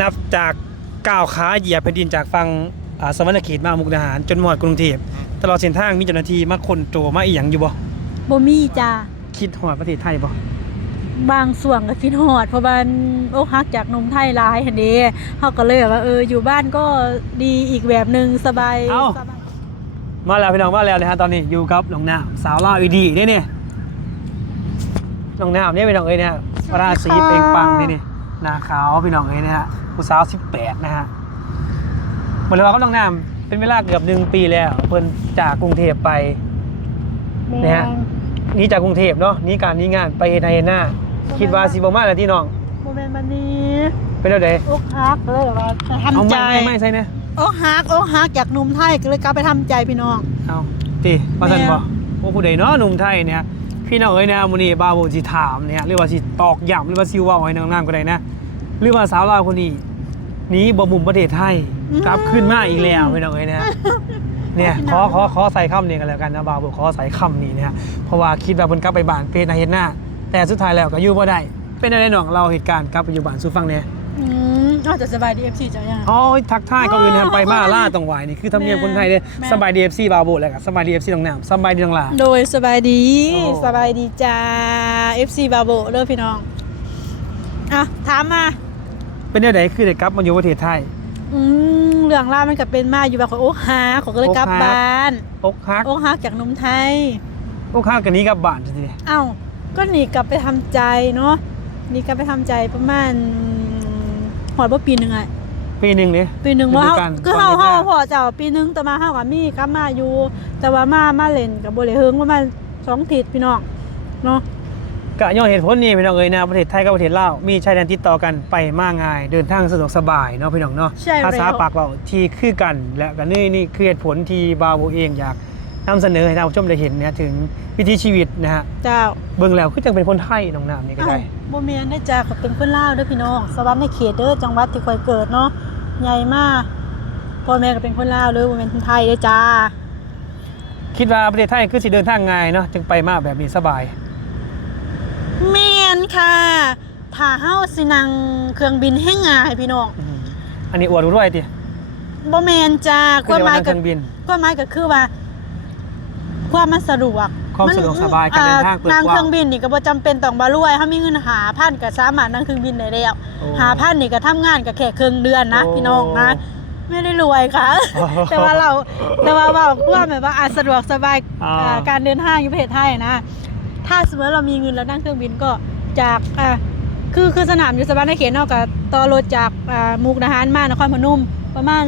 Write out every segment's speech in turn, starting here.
นับจากก้าวขาเหยียบแผ่นดินจากฝั่งอ่าสวรรณเขตมามุกดาหารจนหมดกรุงเทพตลอดเส้นทางมีเจ้าหน้าที่มาคนโจมาอีหยังอยู่บ่บ่มีจ้าคิดฮอดประเทศไทยบ่บางส่วนก็คิดฮอดเพราะว่าอกหักจากหนมไทยหลายหั่นเด้เฮาก็เลยแบบว่าเอออยู่บ้านก็ดีอีกแบบหนึงสบายสบายมาแล้วพี่น้องมาแล้วนะฮะตอนนี้อยู่กับน้องน้ำสาวลาวอีดีเนี่ยเนี่ยน้องน้ำเนี่ยพี่น้องเอ้ยเนี่ยราศีเปล่งปลังนี่นี่ หน้าขาวพี่น้องเอ้ยนะฮะผู้สาว18นะฮะหมดเลยว่าก็น้องน้ำเป็นเวลาเกือบหนึ่งปีแล้ว เพิ่นจากกรุงเทพไปเนี่ยฮะหนี่จากกรุงเทพเนาะหนี่การหนี่งานไปเฮดไฮเฮดหน้าคิดว่าสิบ่มาแล้วที่น้องโมเมนต์บันนี้เป็นแล้วเด้อกหักเลยแบบว่าเอาทำใจไม่ไม่ไม่ใช่นะอกหักอกหักจากหนุ่มไทยก็เลยกลับไปทำใจพี่น้องเอาติว่าซั่นบ่โอ้ผู้ใดเนาะหนุ่มไทยเนี่ย พี่น้องเอ้ยนะมื้อนี้บ่าวสิถามเนี่ยหรือว่าสิตอกย้ำหรือว่าสิเว้าให้น้องน้ำก็ได้นะ หรือว่าสาวลาวคนนี้หนีบ่มุมประเทศไทยกลับขึ้นมาอีกแล้วพี่น้องเอ้ยนะเนี่ยขอขอขอใส่คำนี้กันแล้วกันนะบ่าวบอกขอใส่คำนี้นะฮะเพราะว่าคิดว่าเพิ่นกลับไปบ้านเป็นนาเฮ็ดหน้า แต่สุดท้ายแล้วก็อยู่บ่ได้เป็นอะไรน้องเราเหตุการณ์กลับไปอยู่บ้านสู่ฟังเนี่ย อืมอาจจะสบายดีเอฟซีจ้าย่า อ๋อทักทายก็อื่นนะไปมาล่าตรงไหวนี่คือธรรมเนียมคนไทยเด้แม่ สบายดี FC บาวโบแล้วก็สบายดี FC น้องน้ำสบายดีน้องหลา โดยสบายดีโอ้ สบายดีจ้า FC บาโบเด้อพี่น้อง อะ ถามมา เป็นแนวใดคือได้กลับมาอยู่ประเทศไทย อืมเรื่องราวมันก็เป็นมาอยู่แบบของโอ๊กฮาของก็เลยกลับอกฮัก บ้านอกฮักโอ๊กฮักจากหนมไทย อกฮักกันนี้กลับบ้านจังซี่เอ้าก็หนีกลับไปทำใจเนาะหนีกลับไปทำใจประมาณห อดว่าปีหนึ่งอะปีหนึงนี่ปีหนึ่งฤดูว่าเฮากาลคือก่อนเฮาเฮ็ดเฮานาพอเจ้าปีหนึงแต่มาเฮากับมีกลับมาอยู่ แต่ว่ามามาเล่นกับบ่ได้เฮิงประมาณสองทิศพี่น้องเนาะก็ย้อนเหตุผลนี้พี่น้องเอ้ยนะประเทศไทยกับประเทศลาวมีชายแดนติดต่อกันไปมาง่าย เดินทางสะดวกสบายเนาะพี่น้องเนาะใช่แล้วภาษาปากเว้าที่คือกัน และก็นี่นี่คือเหตุผลที่บาวโบเองอยากนำเสนอให้ท่านผู้ชมได้เห็นเนี่ยถึงวิถีชีวิตนะฮะเจ้าเบิ่งแล้วคือจังเป็นคนไทยน้องน้ำนี่ก็ได้ เอ้าบ่แม่นได้จ้าเขาเป็นคนลาวเด้อพี่น้องสวรรค์ในเขตเด้อจังหวัดที่ข่อยเกิดเนาะใหญ่มากพ่อแม่ก็เป็นคนลาวเด้อบ่แม่นคนไทยเด้อจ้า คิดว่าประเทศไทยคือสิเดินทางง่ายเนาะจึงไปมาแบบนี้สบายแม่นค่ะถ้าเฮาสินั่งเครื่องบินให้ง่ายพี่น้องอืมอันนี้อวดรู้ด้วยติบ่แม่นจ้าคือความหมายเรียกว่านั่งเคก็รื่องบิน ความหมายก็คือว่า ความมันสะดวก ความสะดวกสบายการเดินทางเปิดกว้างนั่งเครื่องบินนี่ก็บ่จำเป็นต้องบ่รวยเฮามีเงินหาพันก็สามารถนั่งเครื่องบินได้แล้วโอ้ หาพันนี่ก็ทำงานก็แค่ครึ่งเดือนนะโอ้พี่น้องนะไม่ได้รวยค่ะโอ้แต่ว่าเราแต่ว่าว่าว่าแบบว่าอาจสะดวกสบายอ่า อ่าการเดินทางอยู่ประเทศไทยนะ ถ้าสมมติเรามีเงินแล้วนั่งเครื่องบินก็จากอ่าคือคือสนามอยู่สวรรค์ในเขตนอกกับต่อรถจากอ่ามุกดาหารมานครพนมประมาณ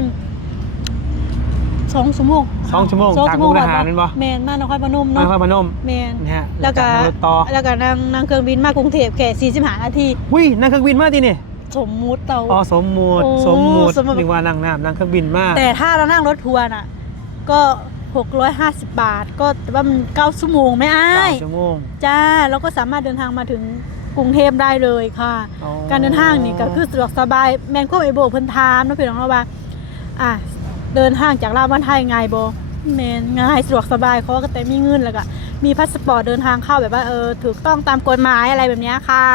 สองชั่วโมงสองชั่วโมงสองจากชั่วโมมุงกดาหารนั่นบ่แมนมานครพนมนเนาะครพนมแมนนะฮะแล้วก็นั่งรถต่อแล้วก็นั่งนั่งเครื่องบินมากรุงเทพแค่45นาทีอุ้ยนั่งเครื่องบินมาตินี่สมมุติเราอ๋อสมมุติโอ้สมมุติสมมุตินึกว่านั่งน้ำนั่งเครื่องบินมาแต่ถ้าเรานั่งรถทัวร์น่ะก็650 บาท ก็แต่ว่ามัน9ชั่วโมงไม่อ้าเก้ายชั่วโมงจ้าแล้วก็สามารถเดินทางมาถึงกรุงเทพได้เลยค่ะอ๋อการเดินทางนี่ก็คือสะดวกสบายแมนก็ไอโบเพิ่นถามเนาะพี่น้องเนาะว่าอะ เดินทางจากลาวบ้านไทยง่ายบ่แมนง่ายสะดวกสบายเขาก็แต่มีเงินแล้วก็มีพาสปอร์ตเดินทางเข้าแบบว่าเออถูกต้องตามกฎหมายอะไรแบบเนี้ยค่ะ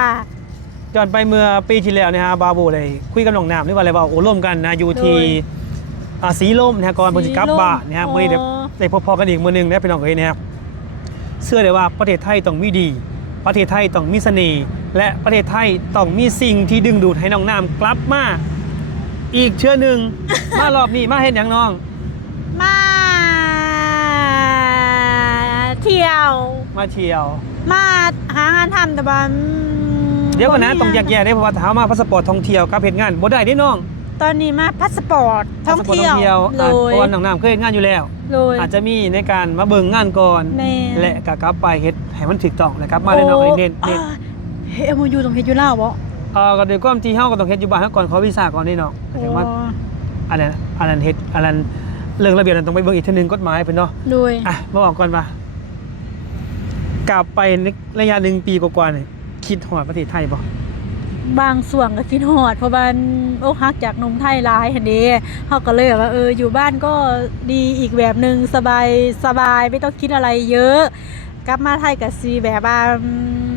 ย้อนไปเมื่อปีที่แล้วเนะฮะบาบูเลยคุยกับน้องน้ำหรือว่าอะไรว่าโอ้ร่วมกันนะอยู่ที่โดยอ่าสีลมนะฮะก่อนเพิ่นสิกลับบ้านนะฮะสีลมมื้อนี้ได้อ๋อได้พบๆกันอีกมื้อหนึงนะพี่น้องเอ้ยนะครับเชื่อเลยว่าประเทศไทยต้องมีดี ประเทศไทยต้องมีเสน่ห์และประเทศไทยต้องมีสิ่งที่ดึงดูดให้น้องน้ำกลับมา อีกเชื่อหนึ่ง มารอบนี้มาเห็นอย่างน้อง มาเที่ยว มาเที่ยว มาหางานทำแต่ว่าอืมเดี๋ยวก่อนนะบ่มีต้องแยกแยะได้เพราะว่าถามมาพาสปอร์ตท่องเที่ยวกับเหตุงานบ่ได้เด้น้องตอนนี้มาพาสปอร์ตท่องพาสปอร์ตเที่ยวท่องเที่ยวโดอ่ายเพราะว่าน้องน้ำเคยเฮ็ดงานอยู่แล้วโดยอาจจะมีในการมาเบิ่งงานก่อนแม่และก็กลับไปเฮ็ดให้มันถูกต้องแล้วกลับมาได้น้องเอ้ยเน้นเน้น เฮ้ยมูยูตรงเฮ็ดอยู่ลาวบ่ เอ่อก็ด้วยความที่เฮาก็ต้องเฮ็ดอยู่บ้านเฮาก่อนขอวีซ่าก่อนนี่เนาะก็ถึงว่าอันนั้นอันนั้นเฮ็ดอันนั้นเรื่องระเบียบนั้นต้องไปเบิ่งอีกเทีนึงกฎหมายเพิ่นเนาะโดยอะมาบอกก่อนว่ากลับไปในระยะหนึ่งปีกว่าๆนี่คิดฮอดประเทศไทยบ่บางส่วนก็คิดฮอดเพราะว่าอกหักจากหนมไทยหลายหั่นเด้เฮาก็เลยแบบว่าเอออยู่บ้านก็ดีอีกแบบหนึงสบายสบายไม่ต้องคิดอะไรเยอะ กลับมาไทยก็สิแบบว่าอืม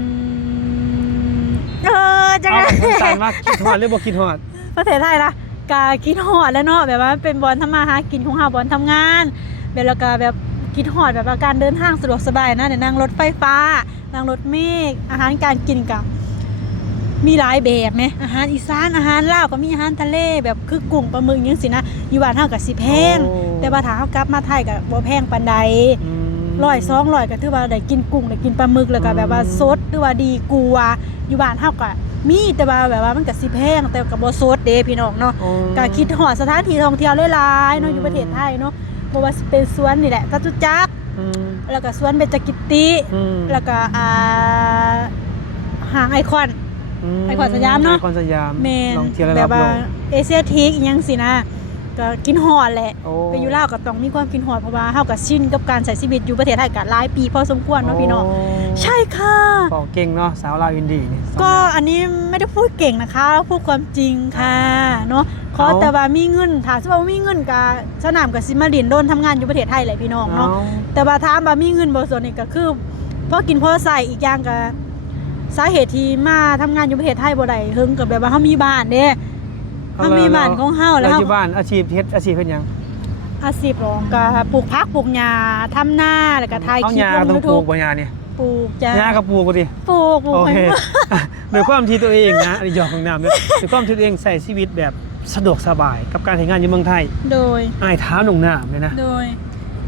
เออจังเอาไงสั้นๆว่าคิดฮอดหรือบ่คิดฮอดภประเทศไทยนะกาคิดฮอดแล้วเนาะแบบว่าเป็นบอลทำมาหากินของเฮาบอลทำงาน แบบแล้วก็แบบคิดฮอดแบบว่าการเดินทางสะดวกสบายนะเดี๋ยวนั่งรถไฟฟ้านั่งรถเมฆอาหารการกินกับมีหลายแบบไหมอาหารอีสานอาหารลาวก็มีอาหารทะเลแบบคือกุ้งปลาหมึกจังซี่นะอยู่บ้านเฮาก็สิแพง โอ้ แต่ว่าถ้าเฮากลับมาไทยก็บ่แพงปานใด อืม ร้อยสองร้อยก็ถือว่าได้กินกุ้งได้กินปลาหมึกแล้วก็อืมแบบว่าสดหรือว่าดีกว่าอยู่บ้านเฮาก็มีแต่ว่าแบบว่ามันก็สิแพงแต่ก็บ่สดเด้พี่น้องเนาะโอ้ก็คิดฮอดสถานที่ท่องเที่ยวหลายๆเนาะอยู่ประเทศไทยเนาะบ่ว่าสิเป็นสวนนี่แหละจตุจักรอืมแล้วก็สวนเบญจกิติอืมแล้วก็อ่าหางไอคอนมไอคอนสยามเนอะไอคอนสยามเมนลองเที่ยวระแบดับบว่าโลกเอเชียทิกอิหยังสินะ ก็กินฮอดแหละโอ้ ไปอยู่ลาวก็ต้องมีความกินฮอดเพราะว่าเฮาก็ชินกับการใช้ชีวิตอยู่ประเทศไทยก็หลายปีพอสมควรเนาะพี่น้องโใช่ค่ะบอกเก่งเนาะสาวลาวอินดี้นี่ ก็อันนี้ไม่ได้พูดเก่งนะคะเราพูดความจริงค่ะเนาะขอเอา แต่ว่ามีเงินถามว่ามีเงินกับสนามกับซิมาดินโดนทำงานอยู่ประเทศไทยแหละพี่น้องเนาะเอาแต่ว่าถามว่ามีเงินบ่ส่วนนี้ก็คือพอกินพอใส่อีกอย่างก็สาเหตุที่มาทำงานอยู่ประเทศไทยบ่ได้เฮิงกับแบบว่าเฮามีบ้านเด้ เฮามีบ้านของเฮาแล้วเราเฮาอยู่บ้านอาชีพเฮ็ดอาชีพเป็นหยังอาชีพหรองก็ปลูกผักปลูกหญ้าทำนาแล้วก็ถ่ายเอาคลิปหญ้าลงต้องปลู YouTube กบ่หญ้านี่ปลูกจ้ะหญ้าก็ปลูกกูดิปลูกปลูกโอให้เคหมดโดยความที่ตัวเองนะอันนี้ยอมของน้ำเลยโดยความที่ตัวเองใส่ชีวิตแบบสะดวกสบายกับการทำงานอยู่เมืองไทย โดยอายเท้าหนุ่งน้ำเลยนะ โดย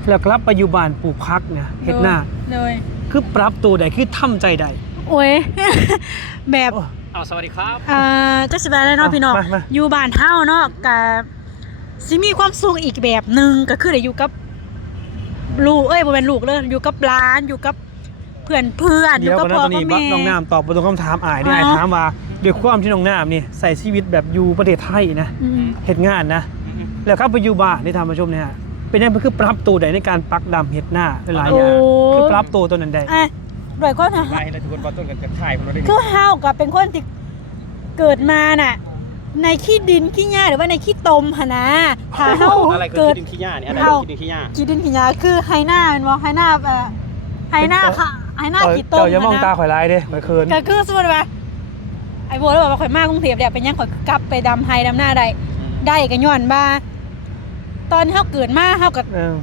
แล้วกลับไปอยู่บ้านปลูกพักเนี่ยเฮ็ดหน้า โดย คือปรับตัวใดคือทำใจใดโอ้ย แบบโอ้ เอาสวัสดีครับอ่าจักสิบาได้เนาะเอาพี่น้องมามา อยู่บ้านเฮาเนาะก็สิมีความสุขอีกแบบหนึงก็คือได้อยู่กับลูกเอ้ยบ่แม่นลูกเลยอยู่กับหลานอยู่กับเพื่อนเพื่อนอเดี๋ยู่ยวกับกันนะพ่อตอนกับนี้แม่ น้องน้ำตอบบ่ตรงคำถามอายได้อายอ๋อถามว่าด้วยความที่น้องน้ำนี่ใส่ชีวิตแบบอยู่ประเทศไทยนะอืมเฮ็ดงานนะ แล้วครับไปอยู่บ้านนี่ทำมาชมเนี่ยเป็นยังไงคือปรับตัวใดในการปักดำเฮ็ดหน้าหลายๆอย่างคือปรับตัวตัวนั้นได้อะ ด้วยก็นะถ่ายแล้วทุกคนบอต้นกับถ่ายผมเราได้คือเฮาก็เป็นคนที่เกิดมาน่ะ ในขี้ดินขี้หญ้าหรือว่าในขี้ตมหั่นนะถ้าเฮาอะไรคือเกิดคิดดินขี้หญ้าเนี่ยอะไรเอาคือคิดดินขี้หญ้าขี้ดินขี้หญ้าคือไฮหน้าเป็นบ่ไฮหน้าเอ่อไฮหน้าค่ะไฮหน้าขี้ตมเจ้าอย่ามองหั่นนะตาข่อยร้ายเด้ข่อยเคินก็คือสมมติว่าไอ้โบแล้วบอกว่าข่อยมากรุงเทพเนี่ยเป็นหยังข่อยกลับไปดำไฮดำหน้าได้ได้ก็ย้อนว่าตอนที่เฮาเกิดมาเฮาก็เออ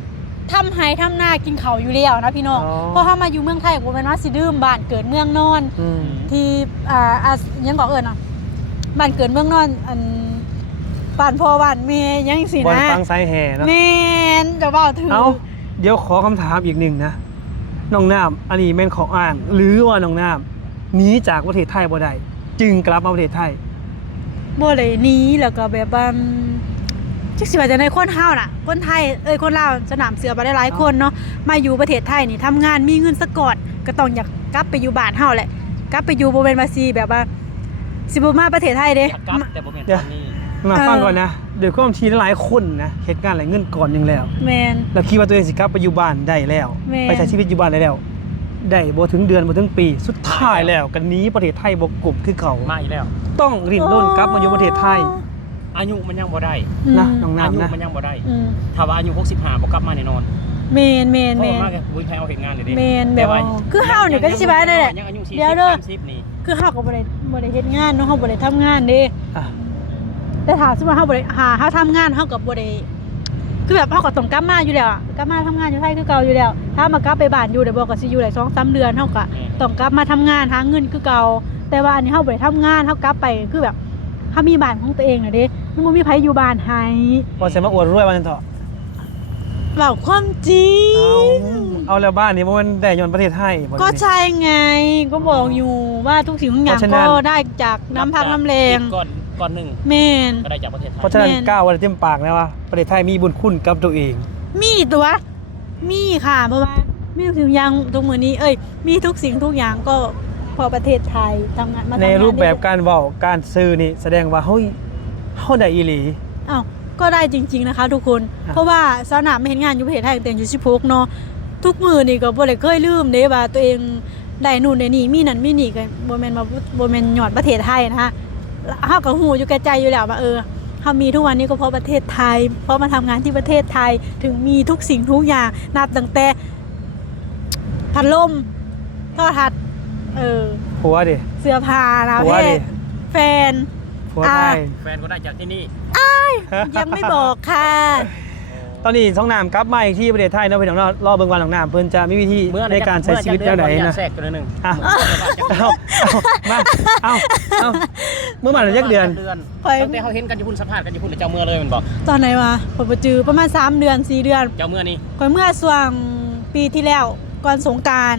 ทำไฮทำหน้ากินเขาวอยู่แล้วนะพี่น้องอ๋อ เพราะเฮามาอยู่เมืองไทยบ่แม่นว่าสิดื่มบ้านเกิดเมืองนอน อืม ที่อ่าอ่ายังบอกเอิ้นอะบ้านเกิดเมืองนอนอันบ้านพ่อบ้านแม่ยังสิบอลนะฟังสายแห่เนาะแม่นจะเว้าถึงเอาเดี๋ยวขอคำถามอีกหนึ่งนะน้องน้ำอันนี้แม่นของอ้าง หรือว่าน้องน้ำหนีจากประเทศไทยบ่ได้จึงกลับมาประเทศไทย บ่เลยหนี้แล้วก็แบบว่า จักสิว่าจะในคนเฮาน่ะ คนไทยเอ้ยคนลาวสนามเสือบ่ได้หลายคนเนาะมาอยู่ประเทศไทยนี่ทำงานมีเงินสะกอดก็ต้องอยากกลับไปอยู่บ้านเฮาแหละกลับไปอยู่บ่แม่นว่าสิแบบว่าสิบ่มาประเทศไทยเด้ อยากกลับแต่ผมเห็นเดี๋ตยวอนนี้มาเออ ฟังก่อนนะเดี๋ยวความทีหลายคนนะเหตุการณ์หลายเงินก่อนหนึงแล้ว แม่นแล้วคิดว่าตัวเองสิกลับไปอยู่บ้านได้แล้ว แม่ ไปใช้ชีวิตอยู่บ้านได้แล้ว ได้บ่ถึงเดือนบ่ถึงปีสุดท้ายแล้วกันนี้ประเทศไทยบ่กบคือเขามาอีกแล้ว ต้องรินร่นกลับมาอยู่ประเทศไทย อายุมันยังบ่ได้นะอืมน้องอายุน้ำนะมันยังบ่ได้ อืมถ้าว่าอายุ65บ่กลับมาแน่นอนแม่นแม่นเพราะแม่นว่ามากบุญไทยเอาเห็นงานเลยดิแม่นแบบว่าคือเฮานี่ก็สิว่าได้แหละยังอายุ40 เดี๋ยวเด้อ 30นี่คือเฮาก็บ่ได้บ่ได้เฮ็ดงานเนาะเฮาบ่ได้ทำงานเด้ อะแต่ถามสมมุติว่าเฮาบ่ได้หาเฮาทำงานเฮาก็บ่ได้คือแบบเฮาก็ต้องกลับมาอยู่แล้วอะกลับมาทำงานอยู่ไทยคือเก่าอยู่แล้ว ถ้ามากลับไปบ้านอยู่ได้บ่ก็สิอยู่ได้2-3เดือนเฮาก็ต้องกลับมาทำงานหาเงินคือเก่า แต่ว่าอันนี้เฮาบ่ได้ทำงานเฮากลับไปคือแบบเฮามีบ้านของตัวเองน่ะเด้ มันบ่มีไผอยู่บ้านให้บ่ใช่มาอวดรวยวันนั้นเถอะเว้าความจริงเอาเอาแล้วบ้านนี้บ่มันได้ย้อนประเทศไทยบ่ก็ใช่ไงก็บอกอยู่ว่าทุกสิ่งทุกอย่างเพราะฉะนั้ก็นได้จากน้ำพักน้ำแรงก่อนก่อนหนึ่งแมน ก็ได้จากประเทศไทยเพราะฉะนั้นแม่นก้าวไว้เต็มปากนะว่าประเทศไทยมีบุญคุณกับตัวเอง มีตัว มีค่ะเพราะว่ามีทุกสิ่งอย่างทุกมือนี้ เอ้ย มีทุกสิ่งทุกอย่างก็พอประเทศไทยทำงานมาทำงานในรูปแบบได้การเว้าการซื้อนี่แสดงว่าเฮ้ย เฮาได้อีหลี อ้าวก็ได้จริง ๆนะคะ ทุกคนอะเพราะว่าสาวหนาไม่เห็นงานอยู่ประเทศไทยตั้งแต่อายู่สิบหกเนาะทุกมือนี่ก็บ่ได้เคยลืมเด้ว่าตัวเองได้นู่นได้นี่มีนั่นมีนี่ก็บ่แม่นมาบ่แม่นยอดประเทศไทยนะคะเฮาก็ฮู้อยู่แก่ใจอยู่แล้วว่าเออเฮามีทุกวันนี้ก็เพราะประเทศไทย เพราะมาทำงานที่ประเทศไทยถึงมีทุกสิ่งทุกอย่างนับตั้งแต่พัดลมโทรทัศน์เออผัวดิ เสื้อผ้าหนาวผัวแท้ดิ แฟน ผผัวไทยแฟนก็ได้จากที่นี่ยังไม่บอกค่ะตอนนี้ท้องน้ำกลับมาอีกที่ประเทศไทยเนาะพี่น้องเนาะรอเบิ่งวันของน้ำเพิ่นจะมีวิธีเมื่อในการใช้ชีวิตแบบไหนเมื่อนะจะแทรกตัวหนึงอะเอาเอามาเอาเอาเมื่อมาเดือนยักเดือนเดือนข่อยตั้งแต่เขาเห็นกันอยู่พุ่นสัมภาษณ์กันอยู่พุ่นแล้วเจ้าเมื่อเลยแมันบอกตอนไหนวะผมไปจือประมาณ 3 เดือน 4 เดือน เจ้าเมื่อนี่ก่อนเมื่อส่วงปีที่แล้วก่อนสงกราร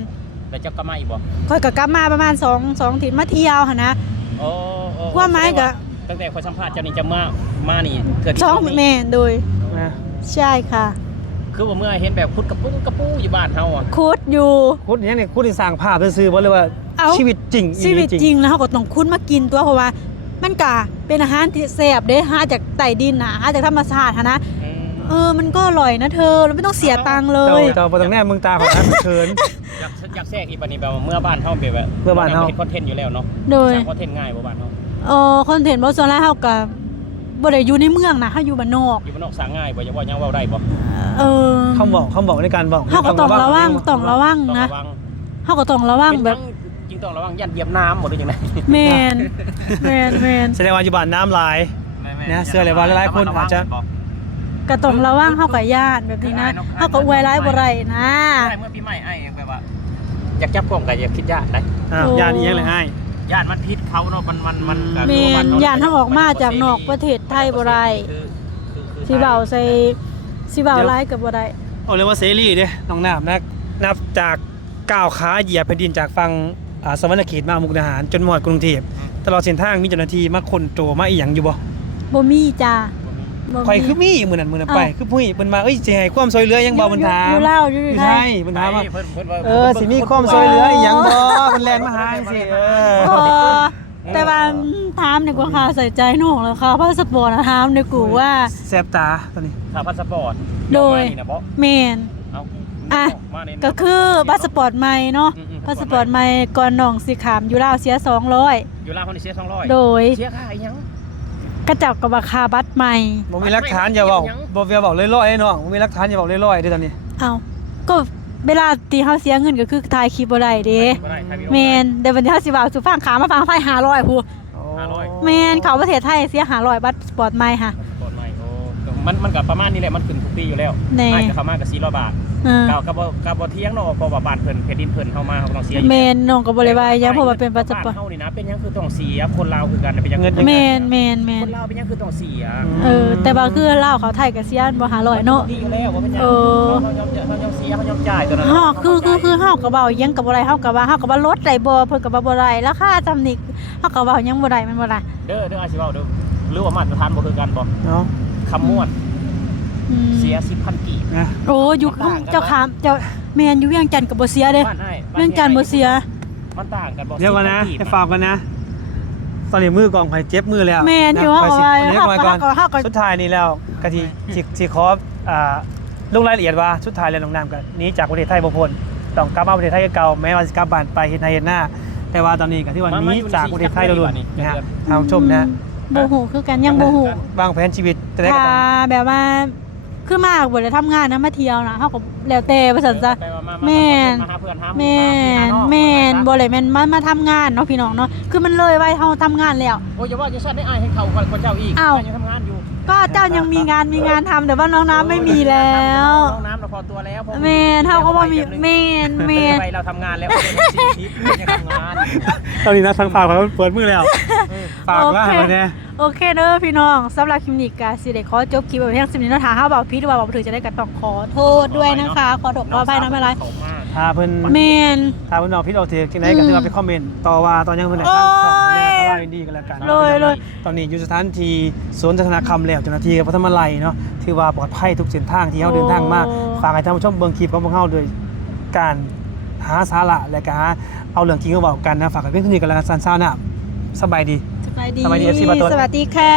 แล้วเจ้าก็มาอีกบ่ค่อยก็กลับมาประมาณ2 2ทิศมาเที่ยวหั่นนะโอ้โอ้ว่าไม้กะ ตั้งแต่คนสัมภาษณ์เจ้านี่จะมามานี่เกิดที่สองนี่แม่โดย นะใช่ค่ะ คือว่าเมื่อเห็นแบบคุดกระปุ้งกระปู้อยู่บ้านเฮาอะคุดอยู่พูดอย่างนี้พูดถึงสร้างภาพซื่อๆบ่เลยว่าเอ้า ชีวิตจริงอีหลีชีวิตจริงแล้วเขาก็ต้องคุ้นมากินตัวเพราะว่า มันกะเป็นอาหารที่แซ่บเด้หาจากใต้ดินนะหาจากธรรมชาติหั้นนะอืมเออมันก็อร่อยนะเธอเราไม่ต้องเสียตังค์เลเจ้าย เจ้าบ่ต้องแน่มึงตาของนั้นเขิน อยากอยากแทรกอีกบัดนี้แบบว่าเมื่อบ้านเฮาแบบว่าเมื่อบ้านเฮาเฮ็ดคอนเทนต์อยู่แล้วเนาะโดย สร้างคอนเทนต์ง่ายบ่บ้านเฮา เออคอนเทนต์บ่ส่วนแรกเฮาก็บ่ได้อยู่ในเมืองนะเฮาอยู่บ้านนอกอยู่บ้านนอกสร้างง่ายบ่อย่าว่ายังเว้าได้บ่เออคำบอกคำบอกในการบอกเฮาก็ต้องระวังต้องระวังต้องนะระวังเฮาก็ต้องระวังเป็นแบยับงจริงต้องระวังยันเหยียบน้ำบ่หรือจังไดแมนแมนแมนแสดงว่าอยู่บ้านน้ำหลายเนี่ยเสื้ออะไรวะหลายๆคนอาจจะก็ต้องระวังเฮาก็ย่านแบบนี้นะเฮาก็อวยร้ายบ่ได้นะใช่เมื่อปีใหม่ไอ้แบบว่าอยากจับกล้องก็อยากคิดยากได้อ้าวโอ้ยานอีหยังเลยให้ญาติมันพิษ เขาเนาะมันมันมันก็แม่คือว่นบ้เย่านเฮาออกมาจากนอกประเทศไทยบ่ได้คือคือคือสิเว้าใส่สิเว้าร้ายก็บ่ได้เอาเรียกว่าเสรีเด้น้องน้ำนะนับจากก้าวขาเหยียบแผ่นดินจากฝั่งอ่าสวรรณเขตมามุกดาหารจนหมดกรุงเทพตลอดเส้นทางมีเจ้าหน้าที่มาคนโตมาอีหยังอยู่บ่บ่มีจ้าบ่ข่อยคือมีมื้อนั้นมื้อนั้นไปคือผู้หญิงเพิ่นมาเอ้ยสิให้ความช่วยเหลือหยังบ่เพิ่นถามอยู่ลาวอยู่อยู่ไทไทยยเพิ่นถามว่าเพิ่นเพิ่นว่าเออสิมีความช่วยเหลืออีหยังบ่เพิ่นแล่นมาหาจังซี่เออเออ แต่ว่าถามดีกว่าค่ะใส่ใจหนูแล้วค่ะพาสปอร์ตถามดีกว่าว่าแสบตาตอนนี้ถ้าพาสปอร์ตโดยมานี่นะบ่แม่นเอาอะมาในก็คือพาสปอร์ตใหม่เนาะอืมอืมพาสปอร์ตใหม่ก่อนน้องสิขามอยู่ลาวเสีย200อยู่ลาวคนนี้เสีย200โดยเสียค่าอีหยังกระเจับกับราคาบัตรใหม่บ่มีหลักฐานอย่าเว้าบ่อย่าเว้าลอยๆไอ้น้องบ่มีหลักฐานอย่าเว้าลอยๆเด้อตอนนี้เอาก็ เวลาที่เฮาเสียเงินก็คือถ่ายคลิปบ่ได้เด้บ่ได้ถ่ายวิดีโอแม่นเดี๋ยววันนี้เฮาสิว่าสู่ฟังขามาฟังไฟ500พูห้าร้อยแม่นเขาประเทศไทยเสีย500บัตรสปอร์ตใหม่ค่ะพาสปอร์ตใหม่โอ้มันมันก็ประมาณนี้แหละมันขึ้นทุกปีอยู่แล้วแน่ไอ้ก็เข้ามาก็400บาทเออเก่ากับบ่กับบ่เที่ยงเนาะเพราะว่าบ้านเพิ่นเพดินเพิ่นเข้ามาเขาต้องเสียอยู่แม่นน้องก็บ่ได้ว่าหยังเพราะว่าเป็นพาสปอร์ตบ้านเฮานี่นะเป็นหยังคือต้องเสียคนลาวคือกันเป็นหยังเงินแม่นแม่นแม่คนนลาวเป็นหยังคือต้องเสีย เออ แต่ว่าคือลาวเขาไทยก็เสียบ่500เนาะ ดีอยู่แล้วว่าเป็นหยังเออ เขายอมเขายอมเสียเขายอมจ่ายตัวนั้นเฮาคือคือคือเฮาก็เว้าหยังก็บ่ได้เฮาก็ว่าเฮาก็ว่าลดได้บ่เพิ่นก็ว่าบ่ได้ราคาจำนิกเฮาก็เว้าหยังบ่ได้แม่นบ่ล่ะเด้อเด้ออาสิเว้าเด้อหรือว่ามาตรฐานบ่คือกันบ่เนาะคำม่วน อืมเสีย10,000กีบนะโอ้อยู่มันต่างกันนะเจ้าขามเจ้าแม่นอยู่เวียงจันทน์ก็บ่เสียเด้บ้านอ้ายบ้าเวียงจันทน์บ่เสียมันต่างกันบ่เดี๋ยวก่อนนะ10,000ให้ฝากกันนะตอนนี้มือกองไข่อยเจ็บมือแล้วแม่นอยู่นะเฮาข่อยสิว่าอันนี้เฮาก่อนก็ก่อนเฮาก็สุดท้ายนี่แล้วกะทิสิสิขออ่าลงรายละเอียดว่าสุดท้ายแล้วน้องน้ำกันนี้จากประเทศไทยบ่พ้นต้องกลับมาประเทศไทยคือเก่าแม้ว่าสิกลับบ้านไปเฮ็ดไทยเฮ็ดหน้า แต่ว่าตอนนี้ก็ที่ว่านี้จากประเทศไทยโดนๆนะฮะทางผู้ชมนะบ่ฮู้คือกันยังบ่ฮู้วางแผนชีวิตแต่ได้ก็ถ้าต้องแบบว่า คือมากบ่ได้ทำงานนะมาเที่ยวนะเฮาก็แล้วแต่ว่าซั่นซะ ไปว่ามาแม่น มาหาเพื่อนหาหแม่นแม่นบ่เลยแม่นมามาทำงานเนาะพี่น้องเนาะคือมันเลยไว้เฮาทำงานแล้ว โอ้ยอย่าว่าจะสั่นได้อายให้เขาก่อนคนเจ้าอีกอ้าว ยังทำงานอยู่ก็เจ้ายังมีงานมีงานทำแต่ว่าน้องน้ำไม่มีแล้วน้องน้ำเราพอตัวแล้วเพราะแม่นเฮาก็บ่มีแม่นแม่นไปเราทำงานแล้วเราเป็นสี่ทิศยังทำงานตอนนี้นะทางฝากเขาเปิดมือแล้วฝากว่าให้มาเนี่ย โอเคเด้อพี่น้องสำหรับคลิปนี้ก็สิได้ขอจบคลิปไว้เพียงสิบนี้เนาะถ้าเฮาเว้าผิดหรือว่าเว้าบ่ถูกจะได้ก็ต้องขอโทษด้วยนะคะ ขอโทษขออภัยนะไม่เป็นไรเขามากถ้าเพิ่นแม่นถ้าเพิ่นเอาพิษเอาเถือกที่ไหนก็ถือว่าไปคอมเมนต์ต่อว่าตอนยังเพิ่นได้โอ้ตั้งยช่องแรกเขาว่าดีกันแล้วกันเลยเลยตอนนี้อยู่สถานที่สวนธนาคารแล้วเจ้าหน้าที่พระธรรมไลยเนาะถือว่าปลอดภัยทุกเส้นทางที่เฮาเดินทางมาฝากให้ท่านผู้ชมเบิ่งคลิปของพวกเฮาโดยการหาสาระและก็หาเอาเรื่องจริงมาบอกกันนะฝากกันเพียงเท่านี้กันแล้วกันสั้นๆนะสบายดี สบายดีสบายดี FC บาโตนสวัสดีค่ะ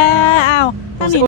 อ้าวท่านนี้